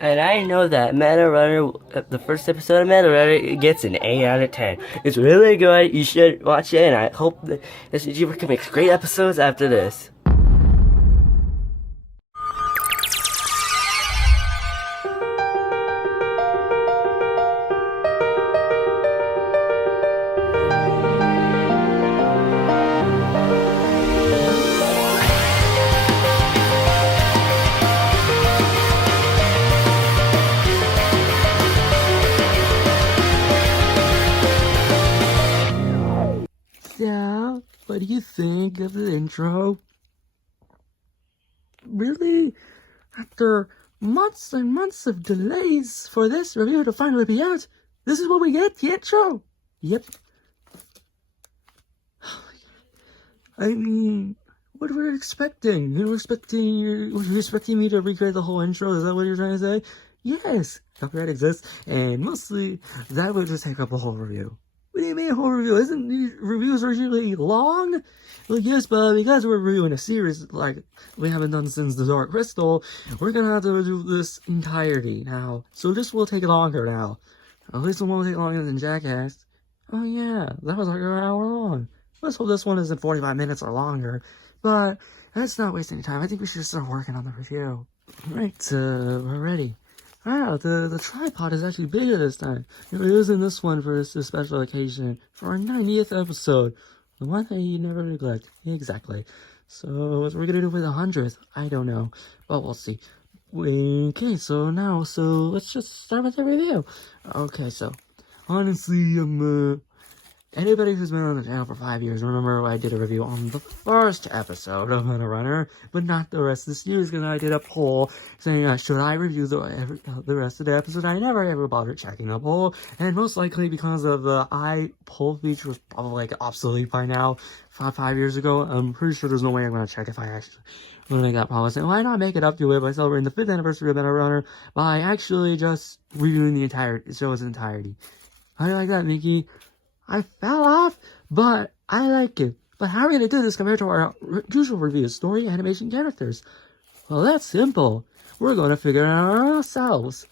And I know that Meta Runner, the first episode of Meta Runner, gets an 8 out of 10. It's really good. You should watch it, and I hope that this YouTuber can make great episodes after this. So, what do you think of the intro? Really? After months and months of delays for this review to finally be out, this is what we get, the intro? Yep. I mean, what were you expecting? Were you expecting me to recreate the whole intro? Is that what you're trying to say? Yes, copyright exists, and mostly that would just take up a whole review. What do you mean a whole review? Isn't these reviews usually long? Well, yes, but because we're reviewing a series like we haven't done since The Dark Crystal, we're gonna have to do this entirety now. So this will take longer now. At least it won't take longer than Jackass. Oh yeah, that was like an hour long. Let's hope this one isn't 45 minutes or longer. But let's not waste any time. I think we should start working on the review. Right, we're ready. Wow, the tripod is actually bigger this time. We're using this one for this special occasion, for our 90th episode. The one that you never neglect. Exactly. So, what we're gonna do with the 100th, I don't know. But we'll see. Okay, so let's just start with the review. Okay, so, honestly, anybody who's been on the channel for 5 years, remember I did a review on the first episode of Meta Runner, but not the rest of the series, because I did a poll saying, should I review the rest of the episode? I never ever bothered checking the poll, and most likely because of the poll feature was probably like obsolete by now, 5 years ago. I'm pretty sure there's no way I'm going to check if I actually want to make that promise. And why not make it up to it by celebrating the 5th anniversary of Meta Runner by actually just reviewing the entire show's entirety? How do you like that, Mickey? I fell off, but I like it. But how are we going to do this compared to our usual reviews? Story, animation, characters. Well, that's simple. We're going to figure it out ourselves.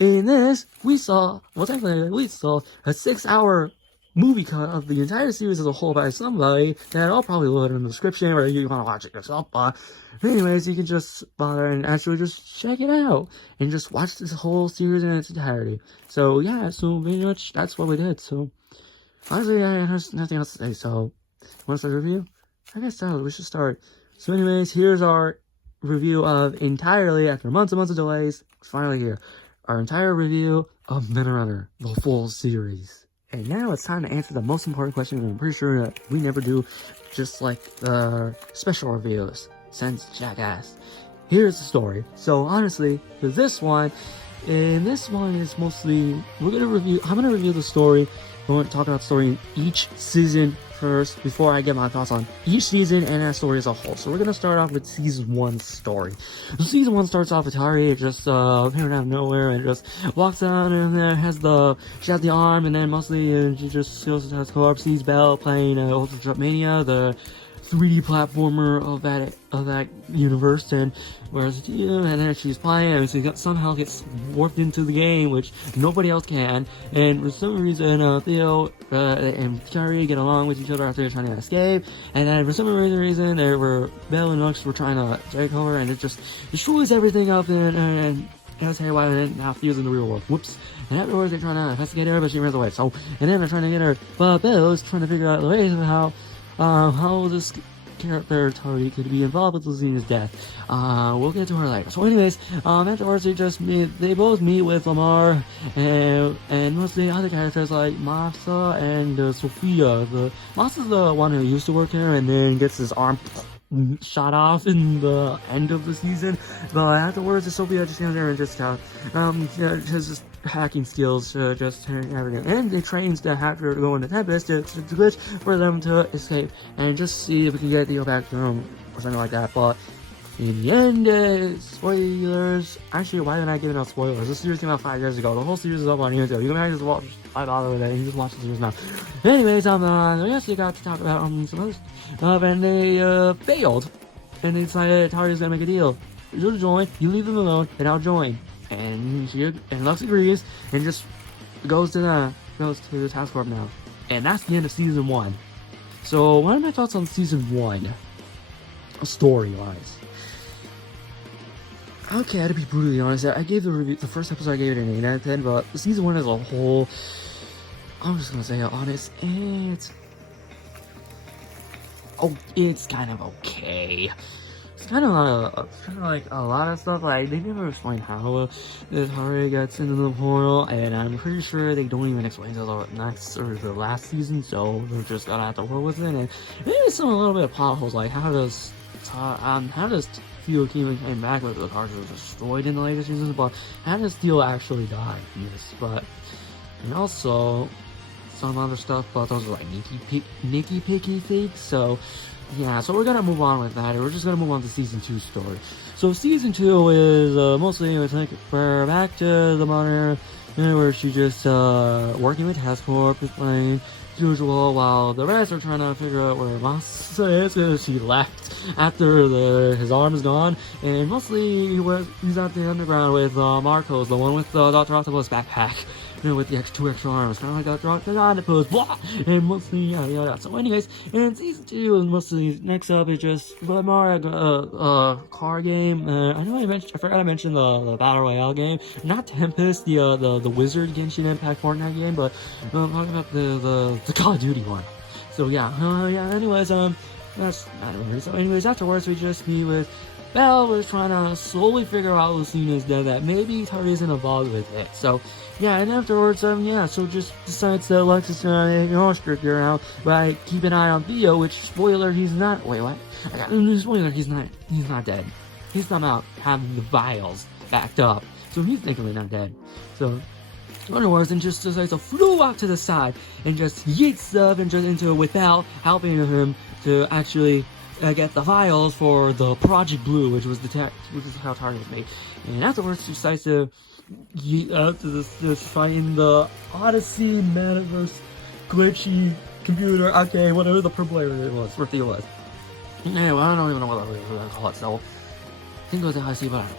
In this, we saw a 6-hour movie cut of the entire series as a whole by somebody that I'll probably load in the description or you want to watch it yourself. But anyways, you can just bother and actually just check it out and just watch this whole series in its entirety. So yeah, so pretty much that's what we did. So honestly, there's nothing else to say, so, want to start the review? I guess so, we should start. So anyways, here's our review of entirely, after months and months of delays, finally here, our entire review of Meta Runner, the full series. And now it's time to answer the most important question, and I'm pretty sure that we never do, just like the special reviews, since Jackass. Here's the story. So honestly, for this one, and this one is mostly, I'm gonna review the story. We're going to talk about the story in each season first before I get my thoughts on each season and that story as a whole. So we're going to start off with season 1 story. So season 1 starts off with Tari just appearing out of nowhere and just walks out and then she has the arm and then mostly she just goes to co-op, sees Belle playing Ultra Jump Mania, the 3D platformer of that universe, and and then she's playing and she somehow gets warped into the game, which nobody else can, and for some reason Theo and Carrie get along with each other after they're trying to escape, and then for some reason Belle and Lux were trying to take over, and it just destroys everything up and that's why now Theo's in the real world. Whoops. And afterwards they're trying to investigate her, but she runs away. So, and then they're trying to get her, but Belle's trying to figure out the ways of how this character Tari could be involved with Lucina's death. We'll get to her later. So anyways, afterwards they both meet with Lamar and most of the other characters like Masa and Sophia. Masa's the one who used to work here and then gets his arm shot off in the end of the season, but afterwards Sophia just comes there and just has just hacking skills to just turn everything, and it trains the hacker to go into Tempest to glitch for them to escape and just see if we can get Theo back to them or something like that. But in the end, spoilers. Actually, why didn't I give out spoilers? This series came out 5 years ago. The whole series is up on YouTube. You can just watch. I bother with it. You just watch the series now. Anyways, we actually got to talk about some other stuff, and they failed, and they decided Tari's gonna make a deal. You'll join. You leave them alone, and I'll join. And Lux agrees and just goes to the task force now. And that's the end of season 1. So what are my thoughts on season 1? Story-wise. Okay, to be brutally honest, I gave the first episode I gave it an 8 out of 10, but season 1 as a whole, I'm just gonna say honest, it's kind of okay. It's kind of like a lot of stuff. Like they never explain how Atari gets into the portal, and I'm pretty sure they don't even explain till the next or the last season. So they're just gonna have to work with it. And maybe some a little bit of plot holes, like how does Theo came back with the cards was destroyed in the later seasons, but how does Theo actually die in this? And also some other stuff, but those are like Nicky Picky things. So yeah, so we're gonna move on with that. We're just gonna move on to season 2 story. So season 2 is mostly we're back to the modern, where she's just working with Task Force, playing as usual, while the rest are trying to figure out where Moss is, because she left after his arm is gone, and mostly he's at the underground with Marcos, the one with the Dr. Octopus backpack, with the two extra arms, kind of like Dr. Octopus, blah, and mostly yada. So anyways, in season 2, and mostly next up is just more car game. I forgot I mentioned the Battle Royale game, not Tempest, the Wizard Genshin Impact Fortnite game, but I'm talking about the Call of Duty one. So yeah, anyways, that's not really. So anyways, afterwards we just meet with Belle. We're trying to slowly figure out Lucina's dead, that maybe Tari isn't involved with it. So yeah, and afterwards, so just decides that Lux is gonna ignore Stricker out by keep an eye on Theo, which, spoiler, he's not. Wait, what? I got a new spoiler, he's not dead. He's somehow having the vials backed up, so he's technically not dead. So afterwards, and just decides to flew out to the side and just yeets stuff and just into it without helping him to actually get the vials for the Project Blue, which is how Tari was made. And afterwards, she decides to yeet out to this find the Odyssey Metaverse glitchy computer. Okay, whatever the purple area it was, what it was. Anyway, I don't even know what I was gonna call it. So I think it was the Odyssey, but I don't know.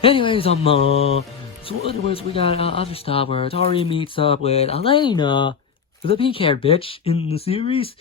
So, anyways, so anyways, we got other stuff where Tari meets up with Elena, the pink-haired bitch in the series.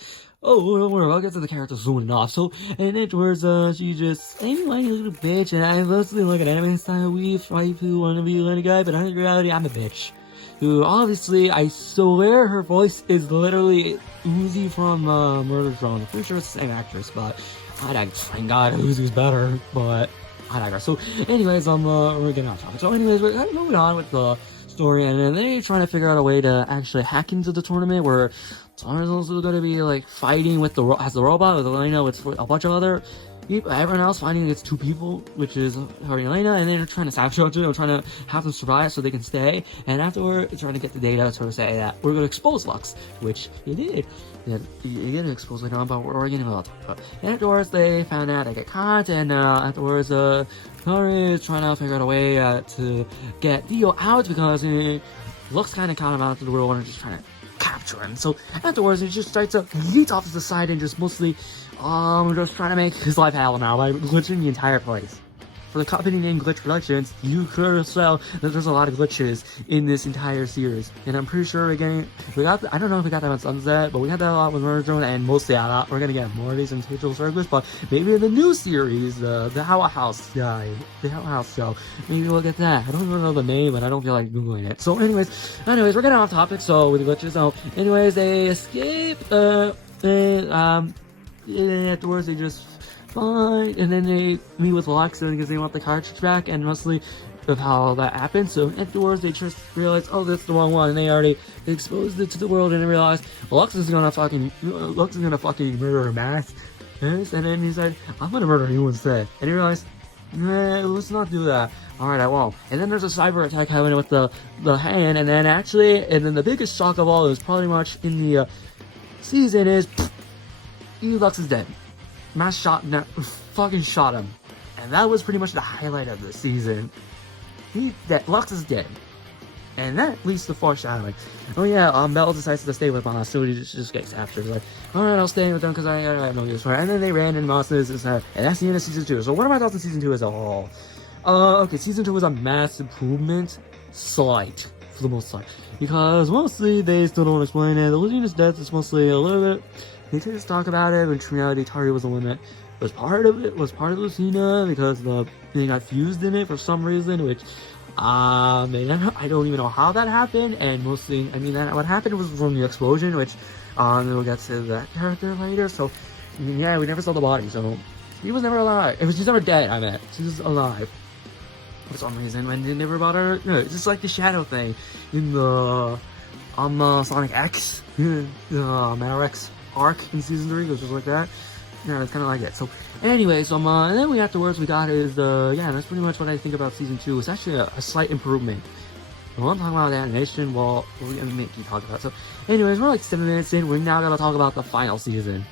Oh, whatever, I'll get to the characters soon enough. So, and afterwards, she just, I'm like a little bitch, and I mostly like an anime style waifu wannabe little guy, but in reality, I'm a bitch. Who, obviously, I swear her voice is literally Uzi from Murder Drone. I'm pretty sure it's the same actress, but I digress. Thank God Uzi's better, but I digress. So, anyways, we're getting off topic. So, anyways, we're kind of moving on with the story, and then they're trying to figure out a way to actually hack into the tournament where Tara's also going to be like fighting with the robot with Elena with a bunch of other people. Everyone else finding it's 2 people, which is her and Elena, and then they're trying to sabotage it, or trying to have them survive so they can stay. And afterward, they're trying to get the data to say that we're going to expose Lux, which they did. You get exposed later on, but we're getting about it. And afterwards, they found out they get caught, and afterwards, Tari is trying to figure out a way to get Theo out, because Lux kind of caught him out of the world and just trying to capture him. So afterwards, he just starts to yeet off to the side and just mostly just trying to make his life hell now by glitching the entire place. For the company name Glitch Productions, you could tell that there's a lot of glitches in this entire series, and I'm pretty sure I don't know if we got that on Sunset, but we had that a lot with Murder Zone, and mostly we're gonna get more of these in Digital Circus, but maybe in the new series, the How House guy, the How House show, maybe we'll get that. I don't even know the name, but I don't feel like googling it. So anyways, we're getting off topic, so with the glitches, so anyways, they escape, and afterwards they just fine, and then they meet with Lux because they want the cartridge back, and mostly of how that happened. So afterwards they just realize, oh, that's the wrong one, and they exposed it to the world, and they realize Lux is gonna fucking murder Max, and then he's like, I'm gonna murder you instead, and he realized, nah, let's not do that. Alright, I won't. And then there's a cyber attack happening with the hand, and then the biggest shock of all is pretty much in the season is Lux is dead. Mass fucking shot him. And that was pretty much the highlight of the season. Lux is dead. And that leads to foreshadowing. Oh yeah, Belle decides to stay with Moss, so he just gets captured. He's like, alright, I'll stay with them because I have no use for it. And then they ran in Moss's, and that's the end of season 2. So what are my thoughts on season 2 as a whole? Okay, season 2 was a mass improvement. Slight, for the most part. Because mostly they still don't explain it. The Lucina's death is mostly a little bit. They just talk about it, but in reality, Tari was the one that was part of it, was part of Lucina, because they got fused in it for some reason, which, I don't even know how that happened, and mostly, what happened was from the explosion, which, we'll get to that character later, so, yeah, we never saw the body, so, he was never alive. It was just never dead, She was alive. For some reason, when they never brought her, it's just like the shadow thing in the Sonic X, Matter X arc in season 3, it was just like that. Yeah, it's kind of like it. So, anyways, and then afterwards we got is that's pretty much what I think about season 2. It's actually a slight improvement. Well, I'm talking about the animation, we'll make you talk about. So, anyways, we're like 7 minutes in. We're now gonna talk about the final season.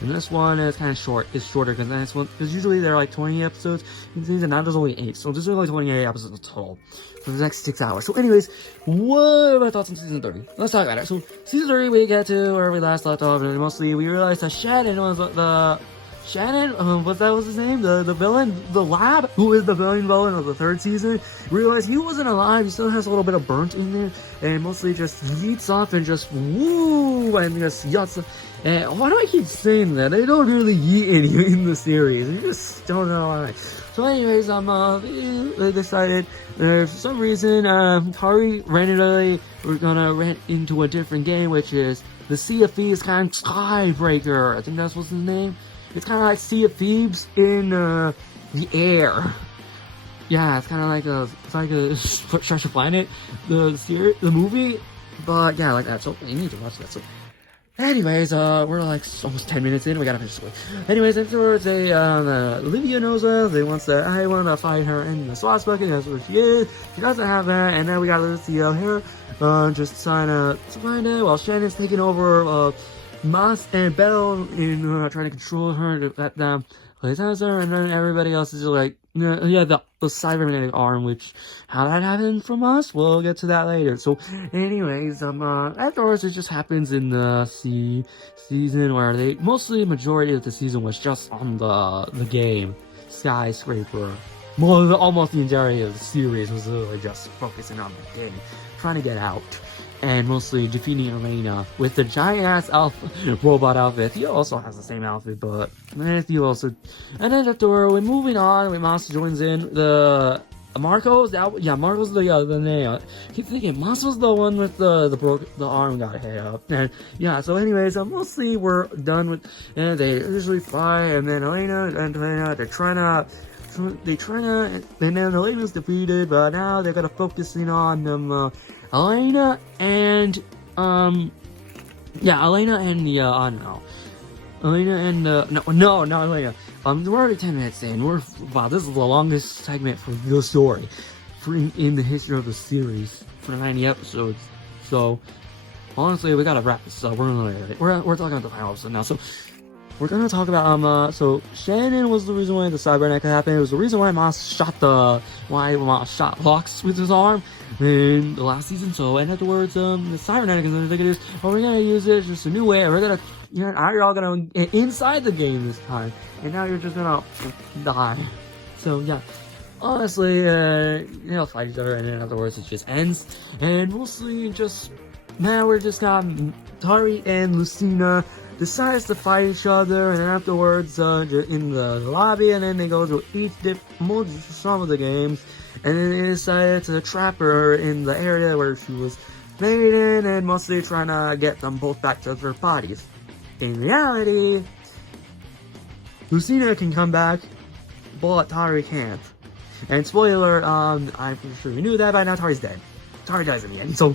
And this one is kind of short. It's shorter because usually there are like 20 episodes in season. Now there's only 8, so there's only 28 episodes total for the next 6 hours. So, anyways, what are my thoughts on season 3? Let's talk about it. So, season 3, we get to where we last left off, and mostly we realized that Shannon was was his name? The villain, the lab, who is the villain of the 3rd season, realized he wasn't alive. He still has a little bit of burnt in there, and mostly just yeets off and just woo, and just yuts. And why do I keep saying that? They don't really yeet any in the series. You just don't know why. So anyways, they decided, for some reason, Tari randomly, we're gonna rent into a different game, which is the Sea of Thieves kind of Skybreaker. I think that's what's his name. It's kind of like Sea of Thieves in, the air. Yeah, it's kind of like a Treasure Planet, the movie. But yeah, like that. So you need to watch that. So, anyways, we're like almost 10 minutes in. We gotta finish this. Anyways, afterwards, Olivia knows us. They want to fight her in the slots bucket. That's where she is. She doesn't have that, and then we got Lucia here, just trying to find it while Shannon's taking over, Moss and Belle in trying to control her to let them play her, and then everybody else is just like, the cybernetic arm, which how that happened from us, we'll get to that later. So, anyways, afterwards, it just happens in the season where majority of the season was just on the game Skyscraper. Well, almost the entirety of the series was literally just focusing on the game, trying to get out. And mostly defeating Elena with the giant-ass robot outfit. Theo also has the same outfit, but Theo also... And then afterward, we're moving on, when Moss joins in, Marco's the name. I keep thinking, Moss was the one with the arm got hit up. And yeah, so anyways, mostly we're done with... And they usually fight, and then Elena and Elena, they're trying to... And then Elena's defeated, but now they're gonna focusing on them, Elena and, Elena and the, I don't know. Elena and, no, not Elena. We're already 10 minutes in. Wow, this is the longest segment for the story in the history of the series for 90 episodes. So, honestly, we gotta wrap this up. We're talking about the final episode now. So, we're gonna talk about, so Shannon was the reason why the cybernetic happened. It was the reason why Moss shot Locks with his arm in the last season. So, and afterwards, the cybernetic is we're gonna use it just a new way. We're gonna, now you're all gonna inside the game this time, and now you're just gonna die. So, yeah. Honestly, they'll fight each other, and then afterwards it just ends. And mostly now we're just got Tari and Lucina decides to fight each other, and afterwards in the lobby, and then they go to some of the games, and then they decided to trap her in the area where she was made in, and mostly trying to get them both back to their bodies. In reality, Lucina can come back, but Tari can't. And spoiler, I'm pretty sure you knew that by now. Tari's dead. Tari dies in the end. So,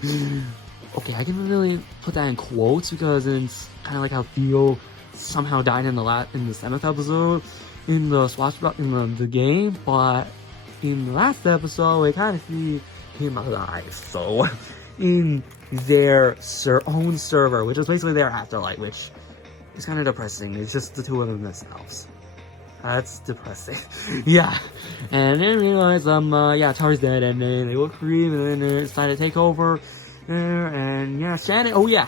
okay, I can really put that in quotes because it's kind of like how Theo somehow died in the 7th episode in the game, but in the last episode we kind of see him alive. So, in their own server, which is basically their afterlife, which is kind of depressing. It's just the two of them themselves. That's depressing. Yeah. And then realize, Tari's dead, and then they go creep, and then they decide to take over. And yeah, Shannon. Oh yeah,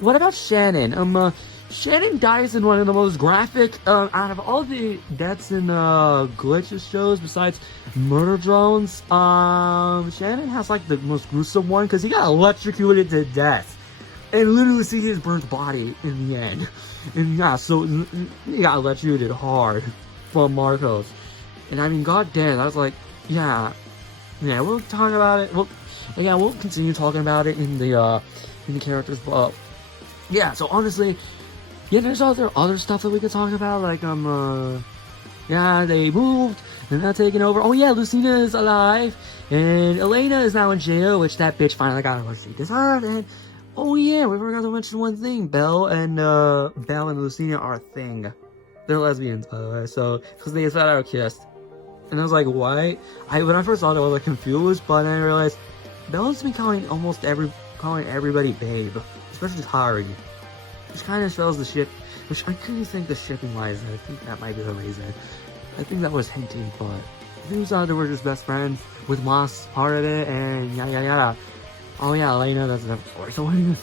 what about Shannon? Shannon dies in one of the most graphic, out of all the deaths in, Glitches shows besides Murder Drones, Shannon has, like, the most gruesome one, because he got electrocuted to death. And literally see his burnt body in the end. And yeah, so, he got electrocuted hard from Marcos. And I mean, goddamn, I was like, yeah, we'll talk about it, we'll continue talking about it in the characters, but, yeah, so honestly, yeah, there's other stuff that we could talk about, like, yeah, they moved, they're not taking over. Oh yeah, Lucina is alive, and Elena is now in jail, which that bitch finally got what she deserved, and, oh yeah, we forgot to mention one thing, Belle and Lucina are a thing. They're lesbians, by the way, so, because they flat out kissed. And I was like, what? When I first saw it, I was like confused, but then I realized, Belle's been calling everybody babe, especially Tari. Which kind of shows the ship, which I couldn't think the shipping wise, and I think that might be the reason. I think that was hinting, but it turns out they were just best friends with Moss part of it, and yeah. Oh yeah, Elena, that's another story. So anyways,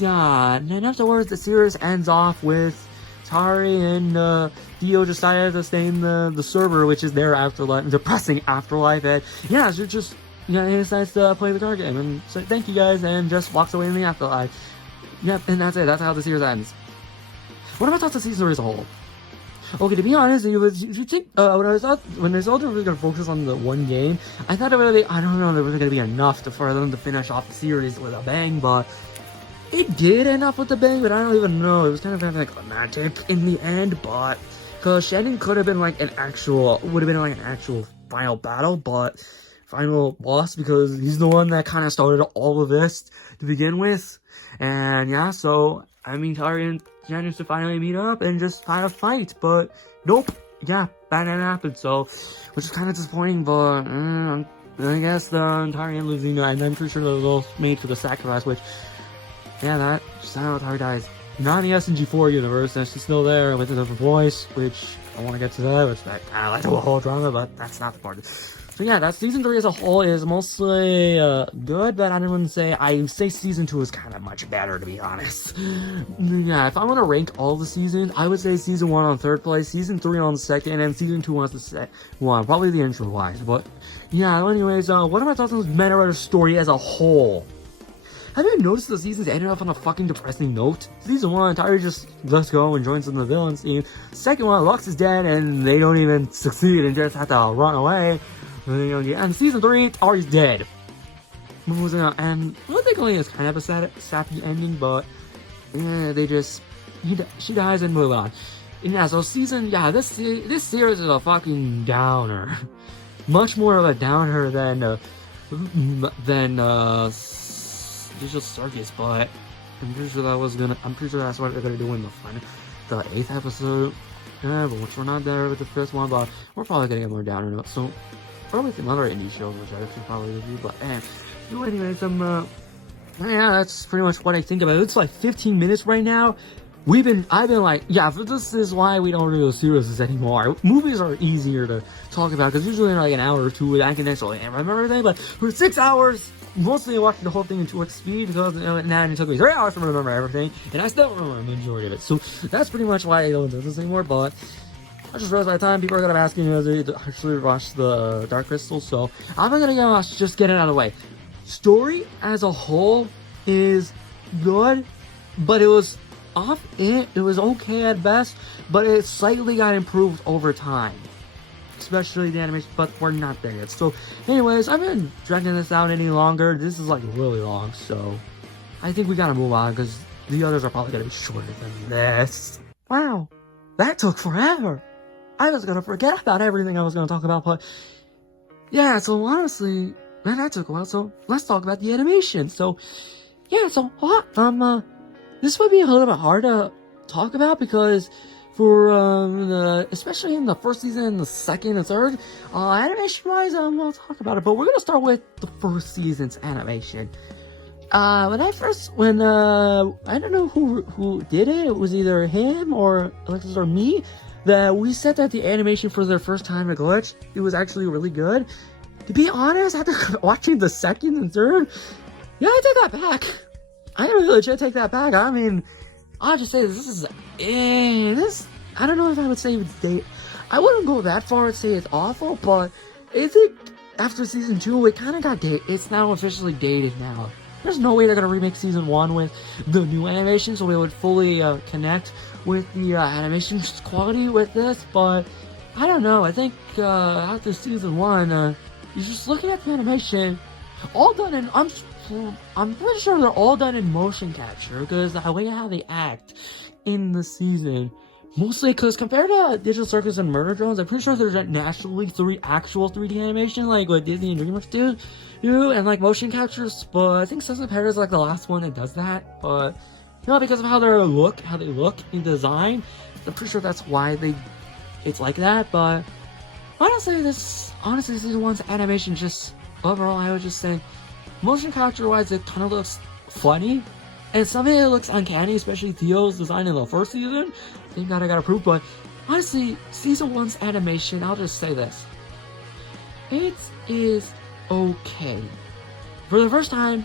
yeah. And then afterwards, the series ends off with Tari and Dio decided to stay in the server, which is their afterlife, depressing afterlife, and yeah, so just, he decides to play the card game, and say thank you guys, and just walks away in the afterlife. Yep, and that's it. That's how the series ends. What about the season 3 as a whole? Okay, to be honest, you think when I thought they were gonna focus on the one game, I thought it would be, I don't know, there was gonna be enough for them to finish off the series with a bang, but it did end up with a bang. But I don't even know. It was kind of like romantic in the end, but because Shannon could have been like an actual final battle, but final boss, because he's the one that kind of started all of this to begin with. And yeah, so, I mean, Tari and Shannon to finally meet up and just kind of fight, but nope, yeah, that didn't happen, so, which is kind of disappointing, but, I guess, Tari and Lucina, and I'm pretty sure they're both made for the sacrifice, which, yeah, that's how Tari dies. Not in the SNG4 universe, and she's still there with a different voice, which, I want to get to that, which I kind of like the whole drama, but that's not the part. So yeah, that season 3 as a whole is mostly good, but I say season 2 is kind of much better, to be honest. Yeah, if I want to rank all the seasons, I would say season 1 on 3rd place, season 3 on 2nd, and season 2 on the 1, probably the intro wise. But yeah, anyways, what are my thoughts on Meta Runner's story as a whole? Have you noticed the seasons ended up on a fucking depressing note? Season 1, Tari just lets go and joins in the villains team. Second one, Lux is dead and they don't even succeed and just have to run away. And season 3, Tari's dead. And technically it's kind of a sappy ending, but yeah, she dies and move on. And yeah, so this series is a fucking downer. Much more of a downer than Digital Circus, but I'm pretty sure that's what they're gonna do in the 8th episode. Yeah, but which we're not there with the first one, but we're probably gonna get more downer notes. So probably some other indie shows, which I should probably review, but so anyways, yeah, that's pretty much what I think about it. It's like 15 minutes right now. I've been like, yeah, this is why we don't do series anymore. Movies are easier to talk about, because usually in like an hour or two, I can actually remember everything, but for 6 hours, mostly watching the whole thing in 2x speed, because it took me 3 hours to remember everything, and I still remember the majority of it. So that's pretty much why I don't do this anymore, but I just realized by the time people are gonna be asking me to actually watch the Dark Crystal, so I'm gonna just get it out of the way. Story as a whole is good, but it was it was okay at best, but it slightly got improved over time. Especially the animation, but we're not there yet. So, anyways, I've been dragging this out any longer. This is like really long, so I think we gotta move on, because the others are probably gonna be shorter than this. Wow, that took forever. I was gonna forget about everything I was gonna talk about, but yeah, so honestly, man, that took a while, so let's talk about the animation. So, yeah, so, this would be a little bit hard to talk about, because for, especially in the first season, and the second and third, animation-wise, we'll talk about it, but we're gonna start with the first season's animation. I don't know who did it. It was either him or Alexis or me, that we said that the animation for their first time at Glitch, it was actually really good. To be honest, after watching the second and third, yeah, I take that back. I really legit take that back. I mean, I'll just say this. I don't know if I would say it's dated. I wouldn't go that far and say it's awful, but is it after season 2? It kind of got dated. It's now officially dated now. There's no way they're gonna remake season 1 with the new animation, so we would fully connect with the animation quality with this. But I don't know. I think after season 1, you're just looking at the animation, all done in. I'm pretty sure they're all done in motion capture because the way how they act in the season. Mostly because compared to Digital Circus and Murder Drones, I'm pretty sure there's naturally actual 3D animation like what Disney and DreamWorks do, and like motion captures. But I think Sesame Pair is like the last one that does that. But because of how they look in design, I'm pretty sure that's why it's like that. But honestly, season 1's animation just overall, I would just say, motion capture wise, it kind of looks funny. And something that looks uncanny, especially Theo's design in the first season. Thank God I got approved, but honestly, season 1's animation, I'll just say this. It is okay. For the first time,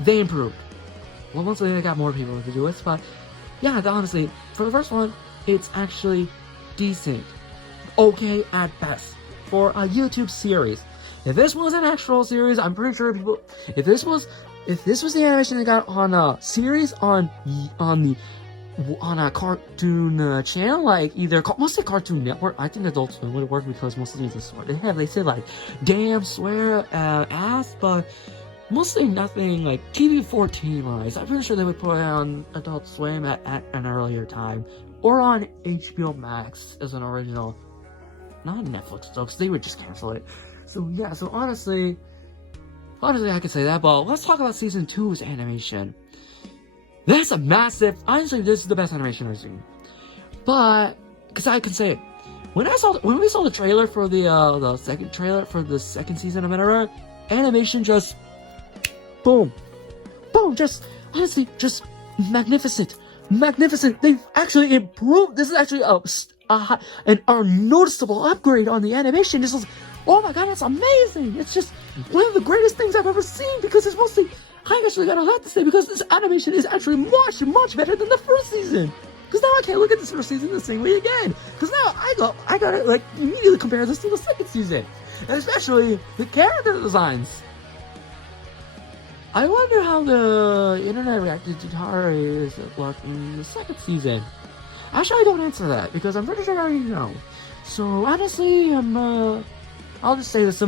they improved. Well, mostly they got more people to do it, but yeah, honestly, for the first one, it's actually decent. Okay at best. For a YouTube series. If this was an actual series, I'm pretty sure people... If this was the animation they got on a series on a cartoon channel, like either mostly Cartoon Network, I think Adult Swim would work because mostly it's a swear. They said like damn, swear, ass, but mostly nothing like TV 14 wise. I'm pretty sure they would put it on Adult Swim at an earlier time or on HBO Max as an original, not Netflix though, because they would just cancel it. So yeah, so honestly, I could say that, but let's talk about season 2's animation. That's a massive... Honestly, this is the best animation I've seen. But, because I can say it. When we saw the trailer for the second trailer for the second season of Meteor, animation just... Boom. Boom, just... Honestly, just magnificent. Magnificent. They've actually improved. This is actually a noticeable upgrade on the animation. This was... Oh my god, that's amazing! It's just one of the greatest things I've ever seen because it's mostly... I actually got a lot to say because this animation is actually much, much better than the first season. Because now I can't look at this first season the same way again. Because now I gotta like immediately compare this to the second season. And especially the character designs. I wonder how the internet reacted to Tari's look in the second season. Actually, I don't answer that because I'm pretty sure I already know. So honestly, I'll just say that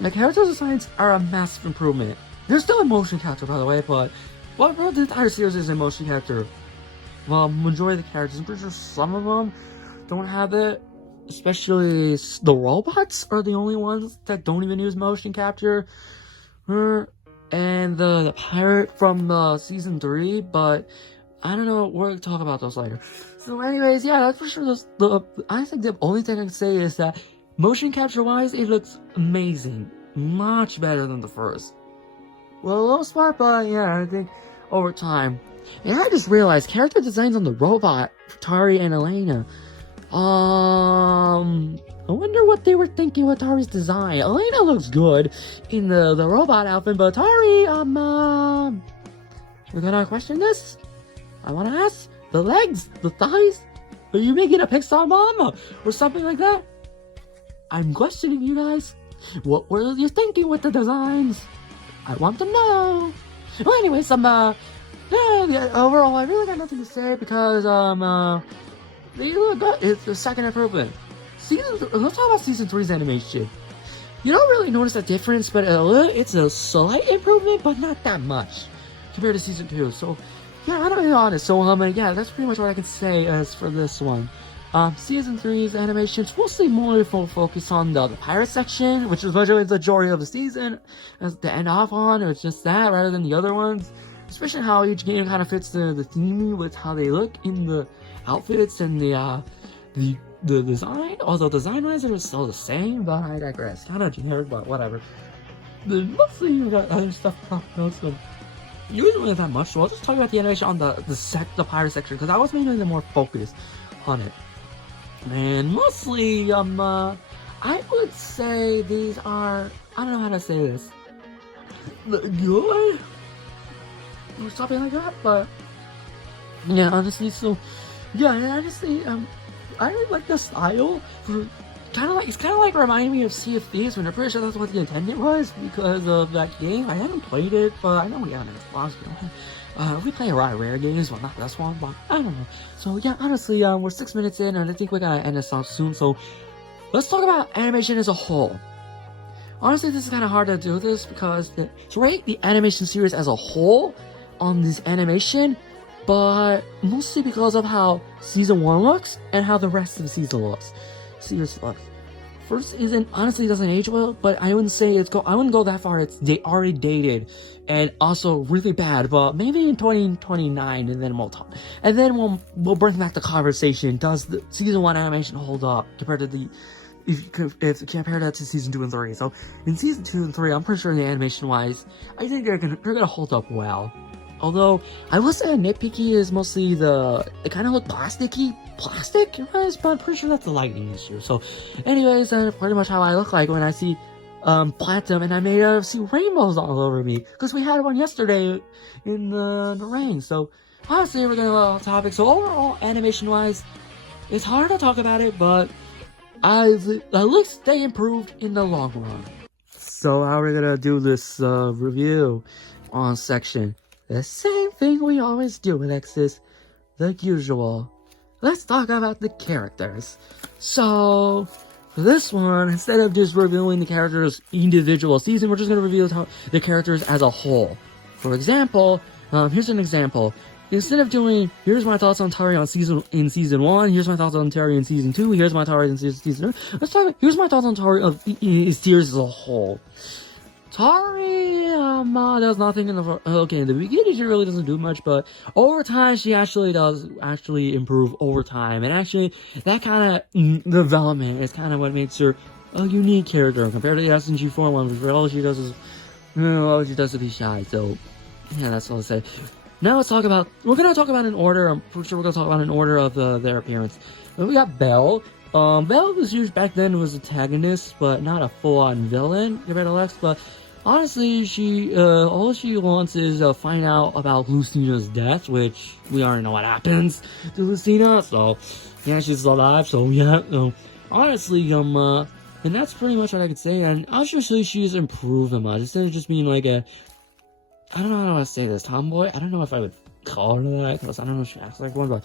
the character designs are a massive improvement. They're still in motion capture, by the way, but the entire series is in motion capture. Well, majority of the characters, I'm pretty sure some of them don't have it. Especially the robots are the only ones that don't even use motion capture. And the pirate from season 3, but I don't know. We'll talk about those later. So, anyways, yeah, that's for sure. I think the only thing I can say is that motion capture wise, it looks amazing. Much better than the first. Well, a little smart, but yeah, I think over time. And I just realized character designs on the robot, Tari and Elena. I wonder what they were thinking with Tari's design. Elena looks good in the robot outfit, but Tari, you're gonna question this? I wanna ask, the legs, the thighs? Are you making a Pixar mom or something like that? I'm questioning you guys. What were you thinking with the designs? I want to know. Well, anyways, overall, I really got nothing to say because, they look good. It's the second improvement. Let's talk about season 3's animation. You don't really notice a difference, but it's a slight improvement, but not that much compared to season 2. So, yeah, I'm gonna be honest. So, yeah, that's pretty much what I can say as for this one. Season 3's animations, we'll see more full focus on the pirate section, which is literally the majority of the season, as to end off on, or it's just that rather than the other ones. Especially how each game kind of fits the theme with how they look in the outfits and the design. Although design-wise, it's still the same, but I digress. Kind of generic, but whatever. Mostly you got other stuff popping out, so you don't really have that much. So I'll just talk about the animation on the pirate section because I was mainly the more focused on it. And mostly, I would say these are, I don't know how to say this, good or something like that, but Yeah, honestly, so yeah, honestly, I really like the style for it's kind of like reminding me of Sea of Thieves, when I'm pretty sure that's what the intended was because of that game. I haven't played it, but I know we have an Xbox. We play a lot of rare games, well, not this one, but I don't know. So yeah, honestly, we're 6 minutes in, and I think we gotta end this off soon. So let's talk about animation as a whole. Honestly, this is kind of hard to do this because to rate the animation series as a whole on this animation, but mostly because of how season 1 looks and how the rest of the series looks. First season honestly doesn't age well, but I wouldn't say I wouldn't go that far. It's already dated and also really bad, but maybe in 2029, and then we'll talk. And then we'll bring back the conversation. Does the season 1 animation hold up compared to if compare that to season 2 and 3? So in season 2 and 3, I'm pretty sure the animation wise, I think they're gonna hold up well. Although I will say nitpicky is mostly it kind of look plastic, yes, but I'm pretty sure that's the lighting issue. So anyways, that's pretty much how I look like when I see platinum, and I may see rainbows all over me because we had one yesterday in the rain. So honestly, we're gonna go off topic. So overall, animation wise, it's hard to talk about it, but at least they improved in the long run. So how are we gonna do this review on section? The same thing we always do with Exodus, the usual. Let's talk about the characters. So for this one, instead of just reviewing the characters individual season, we're just gonna review the characters as a whole. For example, here's an example. Instead of doing, here's my thoughts on Tari in season 1, here's my thoughts on Tari in season 2, here's my Tari in season 2, here's my thoughts on Tari of series as a whole. Tari, does nothing in the beginning she really doesn't do much, but over time she does improve over time, and actually that kind of development is kind of what makes her a unique character compared to the SNG 4 one, where all she does is be shy. So yeah, that's all I'll say. Now we're gonna talk about an order. I'm pretty sure we're gonna talk about an order of their appearance. Then we got Belle. Belle was used back then was antagonist, but not a full-on villain compared to Lex. But honestly, all she wants is to find out about Lucina's death, which we already know what happens to Lucina. So yeah, she's alive. So yeah, honestly, and that's pretty much what I could say. And I'll just say she's improved a much instead of just being like I don't know how to say this, tomboy. I don't know if I would call her that because I don't know if she acts like one, but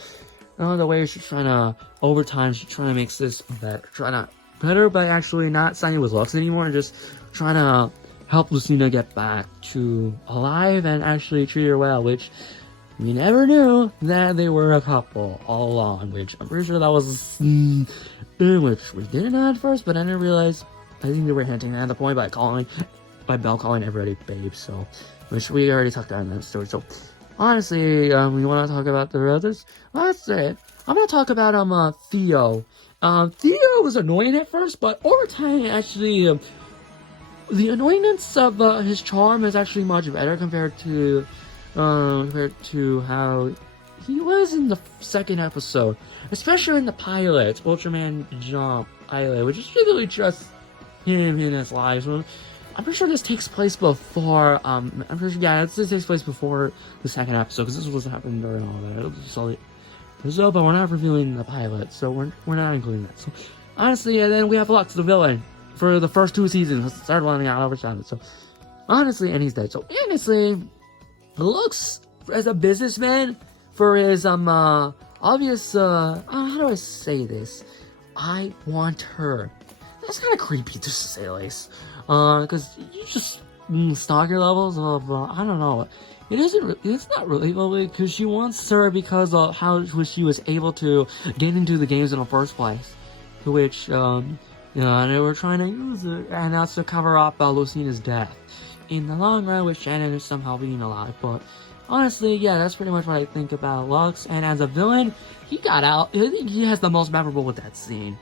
the way she's trying to, over time, she's trying to make this better by actually not signing with Lux anymore and just trying to help Lucina get back to alive and actually treat her well, which we never knew that they were a couple all along, which I'm pretty sure that was which we didn't know at first, but I didn't realize. I think they were hinting at the point by Belle calling everybody babe, so which we already talked about in that story. So honestly, we want to talk about the others. That's it. I'm gonna talk about Theo. Theo was annoying at first, but over time, actually, the annoyingness of his charm is actually much better compared to how he was in the second episode, especially in the pilot, Ultraman Jump pilot, which is really just him in his life. So, I'm pretty sure this takes place before, this takes place before the second episode, because this was happening during all that. So, but we're not reviewing the pilot, so we're not including that. So, honestly, and then we have Lux, the villain, for the first 2 seasons. Let's start running out overshadowed. So, honestly, and he's dead. So, honestly, Lux, as a businessman, for his, obvious, how do I say this? I want her. That's kind of creepy, to say the least. Because you just stalk your levels of, I don't know. It's not really because she wants her because of how she was able to get into the games in the first place. To which, and they were trying to use it, and that's to cover up Lucina's death. In the long run, with Shannon somehow being alive. But honestly, yeah, that's pretty much what I think about Lux. And as a villain, he got out. I think he has the most memorable with that scene.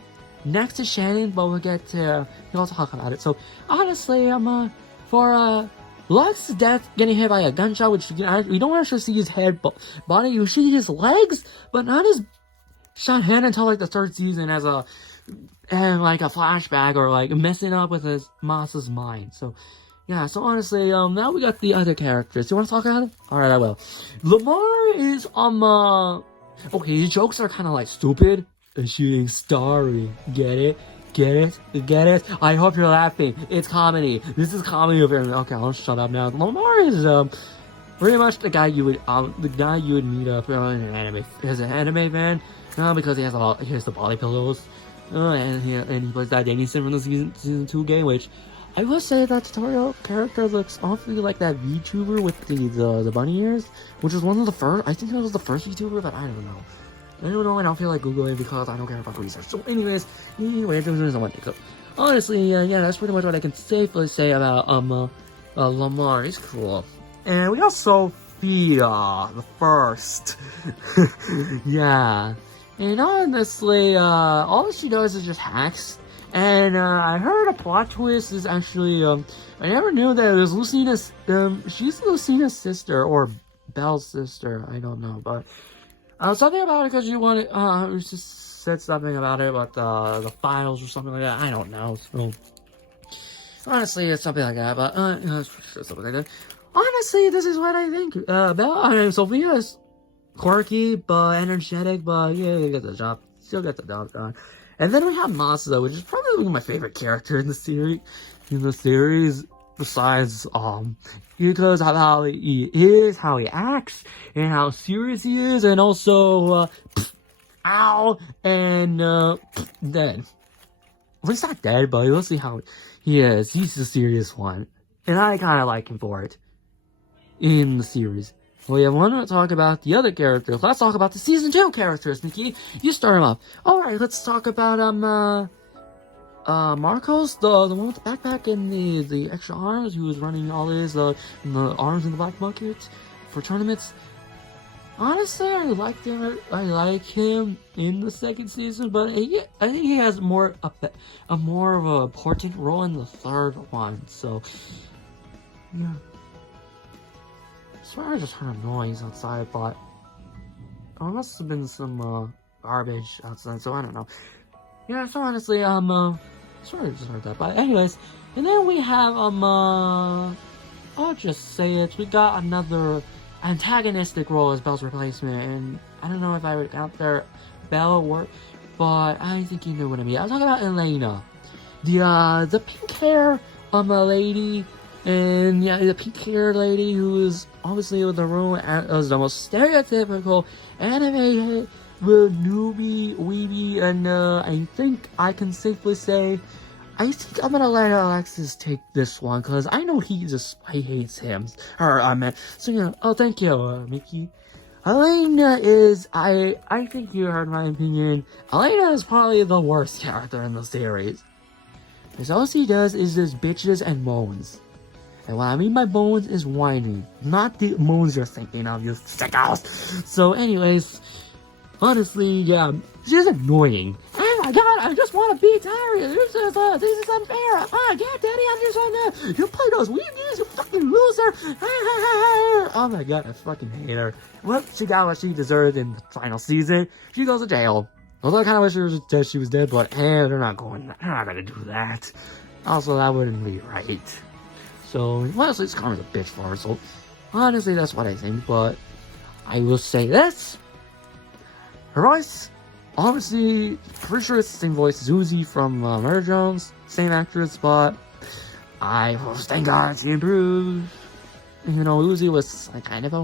Next to Shannon, but we'll talk about it. So, honestly, for Lux's death, getting hit by a gunshot, which we don't actually see his head, body, you see his legs, but not his shot head until like the 3rd season as like a flashback or like messing up with his Masa's mind. So, Yeah, so honestly, now we got the other characters. You want to talk about it? Alright, I will. Lamar is, okay, his jokes are kind of like stupid. A shooting star, get it? Get it? Get it? I hope you're laughing. It's comedy. This is comedy over here. Okay, I'll shut up now. Lamar is, pretty much the guy you would meet up in an anime, as an anime fan, because he has the body pillows, and he plays that Danielson from the season 2 game, which I will say that tutorial character looks awfully like that VTuber with the bunny ears, which was one of the first. I think it was the first VTuber, but I don't know. I don't know. I don't feel like Googling because I don't care about research. So, anyway, there's someone. Honestly, yeah, that's pretty much what I can safely say about Lamar. He's cool. And we got Sophia, the first. Yeah. And honestly, all she does is just hacks. And I heard a plot twist is actually, I never knew that it was Lucina's, she's Lucina's sister, or Belle's sister, I don't know, but, something about it because she wanted, just said something about it, about the files or something like that, I don't know, so, honestly, it's something like that, but, something like that. Honestly, this is what I think, Sophia is quirky, but energetic, but, yeah, she'll get the job done. And then we have Masa, which is probably my favorite character in the series, besides, because of how he is, how he acts, and how serious he is, and also, ow, and, dead. Well, he's not dead, but you'll see how he is. He's the serious one. And I kinda like him for it. In the series. Well, yeah, want to talk about the other characters. Let's talk about the season 2 characters, Nikki. You start them off. Alright, let's talk about, Marcos, the one with the backpack and the extra arms, who was running all his, the arms in the black bucket for tournaments. Honestly, I like him in the second season, but I think he has a more of an important role in the third one, so, yeah. I swear I just heard a noise outside, but it must have been some garbage outside, so I don't know. Yeah, so honestly, I swear I just heard that, but anyways, and then we have I'll just say it, we got another antagonistic role as Belle's replacement, and I don't know if I would count their Belle work, but I think you know what I mean. I'm talking about Elena, the pink hair lady. And yeah, the pink-haired lady who is obviously with the role as the most stereotypical anime newbie, weeby, and I think I can safely say, I think I'm gonna let Alexis take this one, because I know he hates him. So yeah, oh thank you, Mickey. Elena is, I think you heard my opinion, Elena is probably the worst character in the series. Because all she does is just bitches and moans. And what I mean by moans is whining, not the moans you're thinking of, you sickos. So anyways, honestly, yeah, she's annoying. Oh my god, I just want to beat Harry. This is unfair. Oh yeah, Daddy, I just want to. You play those Wii games, you fucking loser. Oh my god, I fucking hate her. Well, she got what she deserved in the final season. She goes to jail. Although I kind of wish she was dead, but they're not gonna do that. Also, that wouldn't be right. So, honestly, it's kind of a bitch for her, so honestly, that's what I think, but I will say this. Her voice, obviously, pretty sure it's the same voice as Uzi from Murder Jones, same actress, but I will thank God she improved. You know, Uzi was like kind of a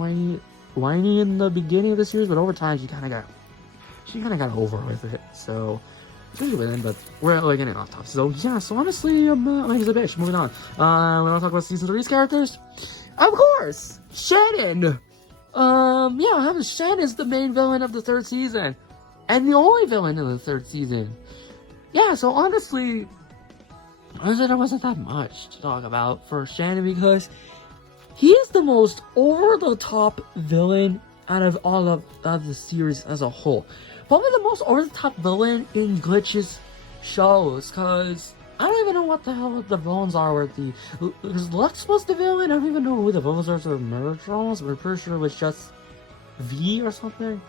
whiny in the beginning of the series, but over time, she kind of got over with it, so... Especially with him, but we're getting off top. So yeah, so honestly, he's a bitch. Moving on. We want to talk about season 3's characters? Of course! Shannon! Shannon is the main villain of the 3rd season. And the only villain in the 3rd season. Yeah, so honestly, there wasn't that much to talk about for Shannon, because he is the most over-the-top villain out of all of the series as a whole. Probably the most over-the-top villain in Glitch's shows, because I don't even know what the hell the villains are with is Lux supposed to be the villain? I don't even know who the villains are for Murder Drones, but I'm pretty sure it was just V or something.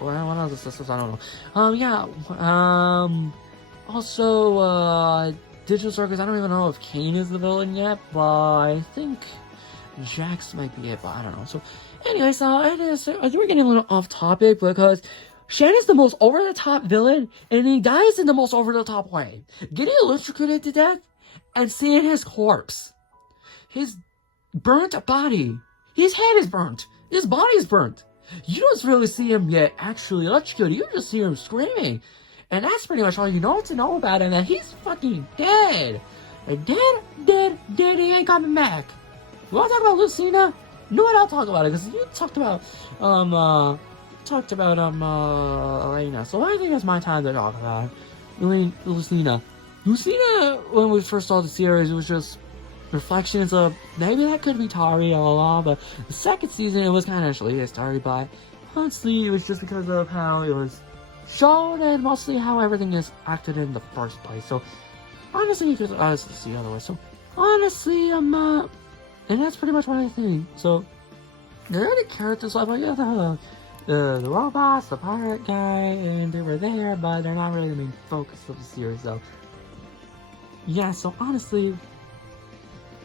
Or one of the sisters, I don't know. Also, Digital Circus, I don't even know if Kane is the villain yet, but I think Jax might be it, but I don't know. So, anyway, so I think we're getting a little off topic because Shannon's the most over-the-top villain, and he dies in the most over-the-top way. Getting electrocuted to death and seeing his corpse. His burnt body. His head is burnt. His body is burnt. You don't really see him get actually electrocuted. You just see him screaming. And that's pretty much all you know to know about him. And he's fucking dead. Dead. He ain't coming back. You want to talk about Lucina? No, what I'll talk about it because you talked about Elena. So I think it's my time to talk about Lucina. Lucina, when we first saw the series, it was just reflections of maybe that could be Tari all along, but the second season it was kind of actually a Tari, but honestly it was just because of how it was shown and mostly how everything is acted in the first place. So honestly, you could honestly see the other way. So honestly, and that's pretty much what I think. So there are the characters like the robots, the pirate guy, and they were there, but they're not really the main focus of the series. So yeah, so honestly,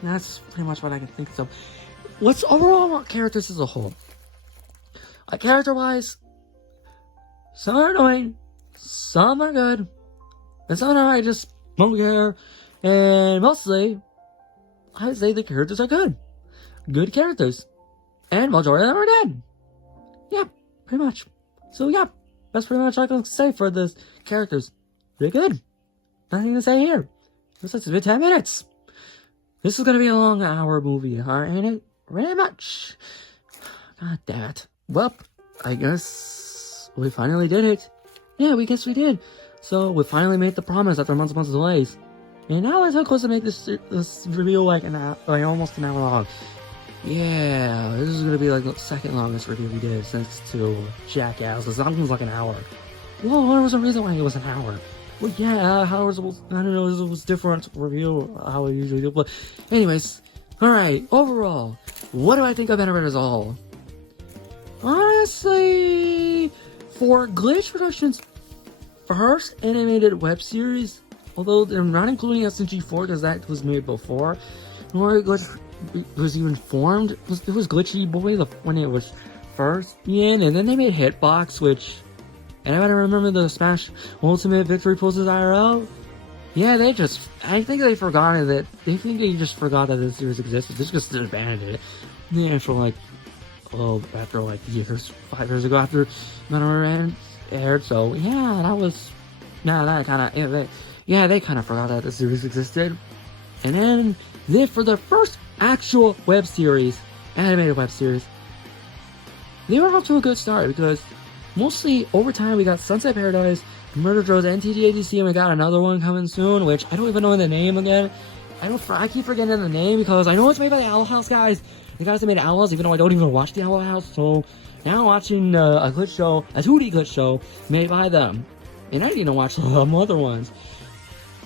that's pretty much what I can think of. What's overall about characters as a whole? Character-wise, some are annoying, some are good, and some are I just don't care. And mostly, I say the characters are good. Good characters. And majority of them are dead. Yeah, pretty much. So yeah, that's pretty much all I can say for the characters. They're good. Nothing to say here. It's been 10 minutes. This is gonna be a long hour movie, ain't it? Very much. God damn it. Well, I guess we finally did it. Yeah, we guess we did. So we finally made the promise after months and months of delays. And now we're so close to make this review like almost an hour long. Yeah, this is gonna be like the second longest review we did since to Jackass. Because that was like an hour. Well, there was a reason why it was an hour. Well, yeah, how was it? I don't know. It was different review how I usually do. But, anyways, all right. Overall, what do I think of Anime as a whole? Honestly, for Glitch Productions' first animated web series, although they're not including SNG4 because that was made before, nor Glitch was even formed. It was Glitchy Boy when it was first in, and then they made Hitbox, which. Anybody remember the Smash Ultimate Victory Poses IRL? Yeah, I think they forgot that. They think they just forgot that this series existed. They just abandoned it. The actual, after, years, 5 years ago after Metal aired. So, yeah, they kind of forgot that the series existed. And then, for their first actual web series, animated web series, they were off to a good start because mostly over time we got Sunset Paradise, Murder Drones, and TWCE, and we got another one coming soon, which I don't even know the name again. I keep forgetting the name because I know it's made by the Owl House guys. The guys that made Owl House, even though I don't even watch the Owl House. So now I'm watching a glitch show, a 2D glitch show made by them, and I didn't even watch some other ones.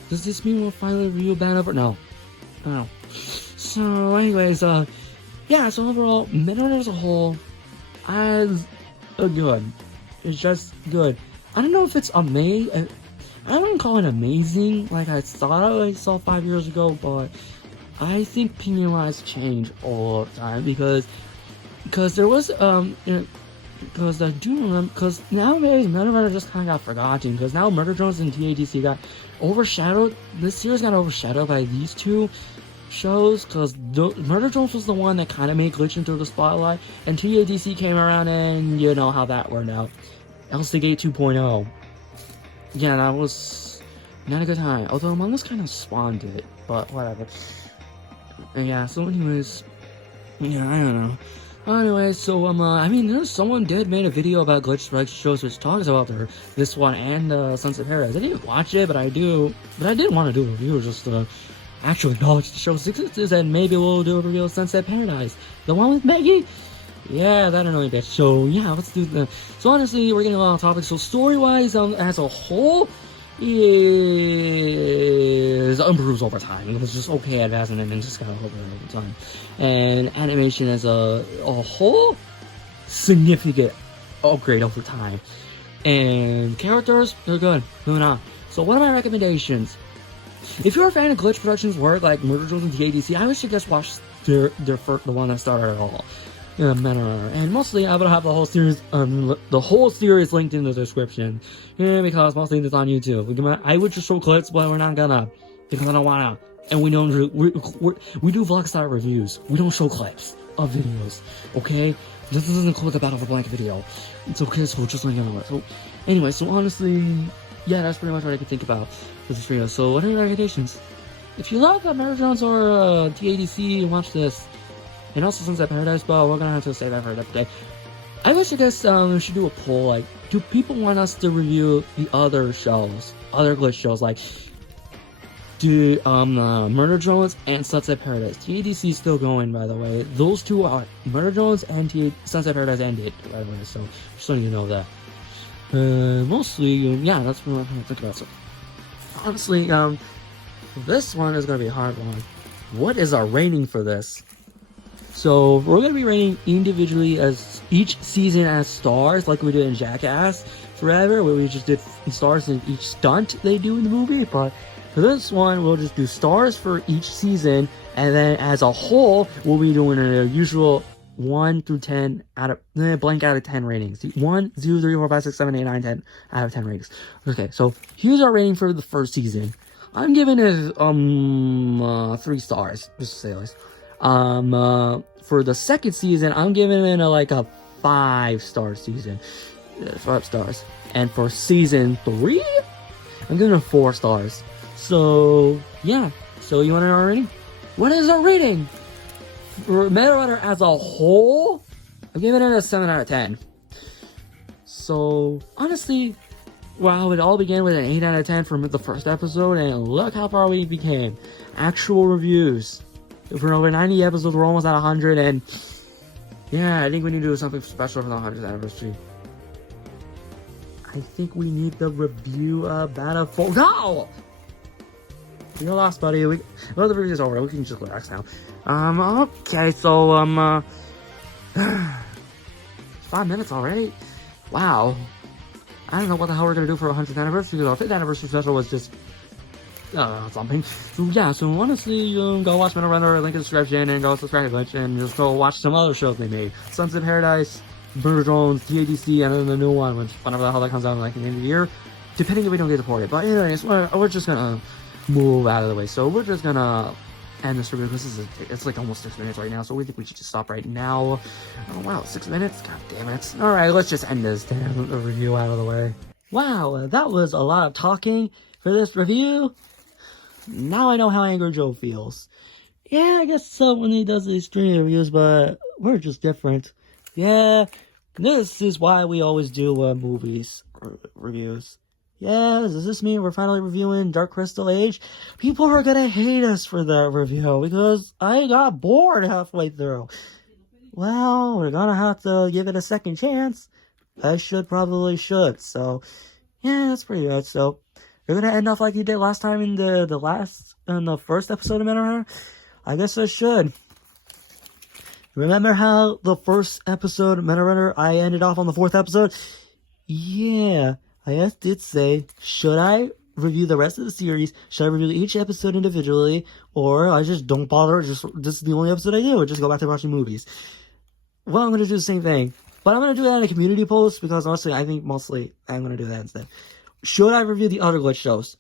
Does this mean we'll finally review Band Over? No. Oh. So, anyways, yeah. So overall, Metal as a whole, as a good. It's just good. I don't know if it's amazing. I wouldn't call it amazing like I thought I saw 5 years ago, but I think opinion-wise change all the time because there was because I do remember because nowadays Murder just kind of got forgotten because now Murder Drones and TADC got overshadowed. This series got overshadowed by these two shows because Murder Drones was the one that kind of made Glitch into the spotlight, and TADC came around and you know how that worked out. LC Gate 2.0. Yeah, that was not a good time. Although Among Us kind of spawned it, but whatever. Yeah, so anyways, yeah, I don't know. Anyways, so I mean, someone did made a video about Glitch Strike shows which talks about this one and Sunset Paradise. I didn't watch it, but I did want to do a review just actually acknowledge the show's existence, and maybe we'll do a review of Sunset Paradise, the one with Maggie. Yeah, that annoying bitch. So yeah, let's do that. So honestly, we're getting a lot of topics. So story-wise, as a whole, is improves over time. It was just okay at best, and then just kind of over time. And animation as a whole, significant upgrade over time. And characters, they're good. Moving on. So what are my recommendations? If you're a fan of Glitch Productions' work, like Murder Drones and TADC, I would suggest watch the one that started it all. Yeah, and mostly I would have the whole series linked in the description. Yeah, because mostly it's on YouTube. I would just show clips, but we're not gonna, because I don't wanna. And we don't we do vlog style reviews. We don't show clips of videos. Okay, this doesn't include the Battle for Blank video. It's okay, so just like another. So anyway, so honestly, yeah, that's pretty much what I can think about for this video. So what are your recommendations? If you like Murder Drones or TADC, watch this. And also Sunset Paradise, but we're gonna have to save that for another day. I wish you guys should do a poll, like, do people want us to review the other shows, other glitch shows, like, do Murder Drones and Sunset Paradise. TADC is still going, by the way. Those two are Murder Drones and Sunset Paradise ended, by the way, so just letting you know that. Mostly, yeah, that's what I'm gonna think about. So, honestly, this one is gonna be a hard one. What is our rating for this? So we're gonna be rating individually as each season as stars, like we did in Jackass Forever, where we just did stars in each stunt they do in the movie. But for this one, we'll just do stars for each season, and then as a whole, we'll be doing a usual 1 through 10 out of blank out of 10 ratings. 1, 2, 3, 4, 5, 6, 7, 8, 9, 10 out of 10 ratings. Okay, so here's our rating for the first season. I'm giving it 3 stars, just to say at least. For the second season, I'm giving it a 5-star season. 5 stars. And for season 3, I'm giving it 4 stars. So, yeah. So, you want to know our rating? What is our rating? For Meta Runner as a whole, I'm giving it a 7 out of 10. So, honestly, wow, it all began with an 8 out of 10 from the first episode, and look how far we became. Actual reviews. For over 90 episodes, we're almost at 100, and yeah, I think we need to do something special for the 100th anniversary. I think we need the review of Battlefield. No! You're lost, buddy. Well, the review's over. We can just relax now. Okay, so, 5 minutes already? Wow. I don't know what the hell we're gonna do for 100th anniversary, because our 5th anniversary special was just something. So yeah, so honestly, go watch Metal Runner, link in the description, and go subscribe to Glitch, and just go watch some other shows they made. Sunset Paradise, Murder Drones, TADC, and then the new one, which whenever the hell that comes out, like in the end of the year, depending if we don't get deported. But anyways, we're just gonna move out of the way. So we're just gonna end this review, because it's like almost 6 minutes right now, so we think we should just stop right now. Oh wow, 6 minutes? God damn it. Alright, let's just end this damn review out of the way. Wow, that was a lot of talking for this review. Now I know how Angry Joe feels. Yeah, I guess so when he does these stream reviews, but we're just different. Yeah, this is why we always do movies reviews. Yeah, does this mean we're finally reviewing Dark Crystal Age? People are gonna hate us for that review, because I got bored halfway through. Well, we're gonna have to give it a second chance. I probably should, so yeah, that's pretty good. So we're gonna end off like you did last time in the first episode of Meta Runner? I guess I should. Remember how the first episode of Meta Runner, I ended off on the 4th episode? Yeah, I did say, should I review the rest of the series? Should I review each episode individually? Or I just don't bother, this is the only episode I do, or just go back to watching movies? Well, I'm gonna do the same thing. But I'm gonna do that in a community post, because honestly, I think mostly I'm gonna do that instead. Should I review the other glitch shows?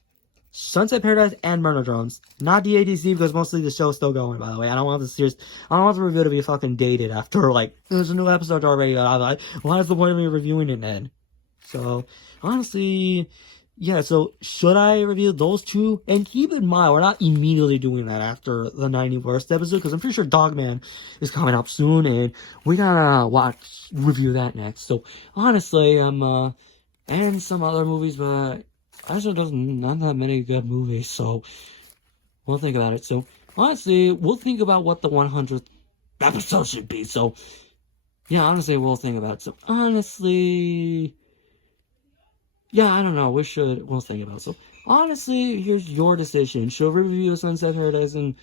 Sunset Paradise and Murder Drones. Not the ADC, because mostly the show's still going, by the way. I don't want the review to be fucking dated after, like, there's a new episode already. Why is the point of me reviewing it then? So, honestly, yeah, so should I review those two? And keep in mind, we're not immediately doing that after the 91st episode, because I'm pretty sure Dogman is coming up soon, and we gotta review that next. So, honestly, and some other movies, but actually there's not that many good movies, so we'll think about it. So, honestly, we'll think about what the 100th episode should be. So, yeah, honestly, we'll think about it. So, honestly, yeah, I don't know. We'll think about it. So, honestly, here's your decision. Should we review Sunset Paradise and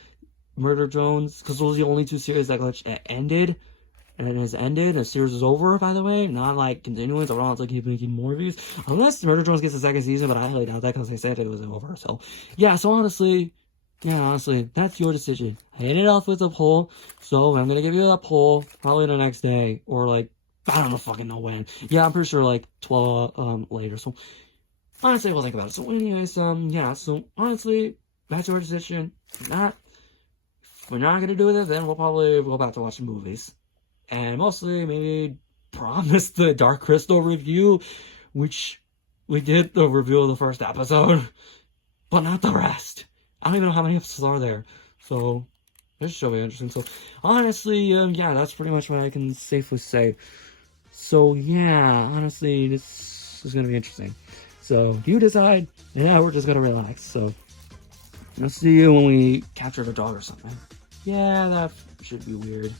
Murder Drones? Because those are the only 2 series that ended. and it has ended. The series is over, by the way, not like continuing, so I don't have to keep making more reviews. Unless Murder Drones gets a second season, but I highly doubt that because they said it was over. So, yeah, so honestly, that's your decision. I ended off with a poll, so I'm gonna give you that poll probably the next day, or like, I don't know fucking know when. Yeah, I'm pretty sure like 12 later. So honestly, we'll think about it. So anyways, yeah, so honestly, that's your decision. If we're not gonna do this, then we'll probably go back to watching movies. And mostly maybe promise the Dark Crystal review, which we did the review of the first episode, but not the rest. I don't even know how many episodes are there. So this should be interesting. So honestly, yeah, that's pretty much what I can safely say. So yeah, honestly, this is gonna be interesting. So you decide, and now we're just gonna relax. So I'll see you when we capture the dog or something. Yeah, that should be weird.